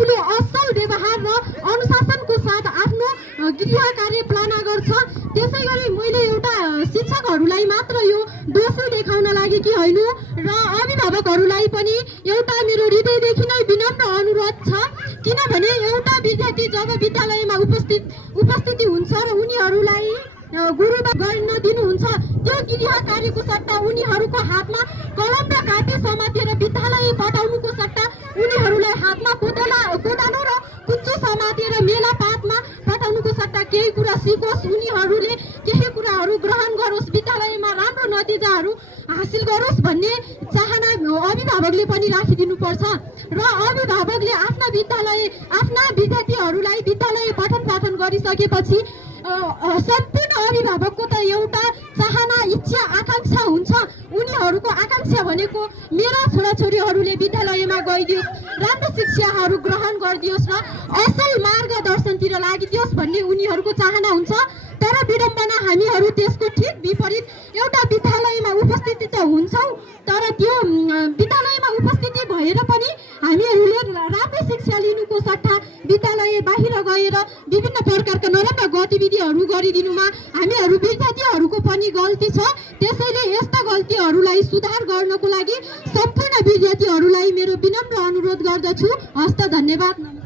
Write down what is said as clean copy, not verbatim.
ठुलो असल व्यवहार र अनुशासनको साथ आफ्नो गृह कार्य पालना गर्छ। त्यसै गरी मैले एउटा शिक्षकहरूलाई मात्र यो दोषी देखाउन लागि कि होइन र अभिभावकहरूलाई पनि एउटा मेरो हृदयदेखि नै विनम्र अनुरोध छ, किनभने एउटा विद्यार्थी जब विद्यालयमा उपस्थिति हुन्छ र उनीहरूलाई गुरुबा गर्न दिनुहुन्छ, त्यो गृह कार्यको सट्टा उनीहरूको हातमा कलम र कापी समातेर विद्यालय पठाउनुको सट्टा उनीहरूलाई हातमा कोदालो र कुच्चो समातेर मेला पातमा पठाउनुको सट्टा केही कुरा सिकोस्, उनीहरूले केही कुराहरू ग्रहण गरोस्, विद्यालयमा राम्रो नतिजाहरू हासिल गरोस् भन्ने चाहना अभिभावकले पनि राखिदिनुपर्छ र अभिभावकले आफ्ना विद्यार्थीहरूलाई विद्यालय पठन पाठन गरिसकेपछि सम्पूर्ण अभिभावकको त एउटा चाहना, इच्छा, आकांक्षा हुन्छ। उनीहरूको आकांक्षा भनेको मेरा छोराछोरीहरूले विद्यालयमा गइदियोस्, राम्रो शिक्षाहरू ग्रहण गरिदियोस् र असल मार्गदर्शनतिर लागिदियोस् भन्ने उनीहरूको चाहना हुन्छ। तर विडम्बना हामीहरू त्यसको ठिक विपरीत एउटा विद्यालयमा उपस्थिति त हुन्छौँ, तर त्यो विद्यालयमा उपस्थिति भएर पनि हामीहरूले राम्रो शिक्षा लिनुको सट्टा विद्यालय बाहिर गएर विभिन्न प्रकारका नराम्रा गतिविधिहरू गरिदिनुमा हामीहरू विद्यार्थीहरूको पनि गल्ती छ। त्यसैले यस्ता गल्तीहरूलाई सुधार गर्नको लागि सम्पूर्ण विद्यार्थीहरूलाई मेरो विनम्र अनुरोध गर्दछु। हस्त, धन्यवाद।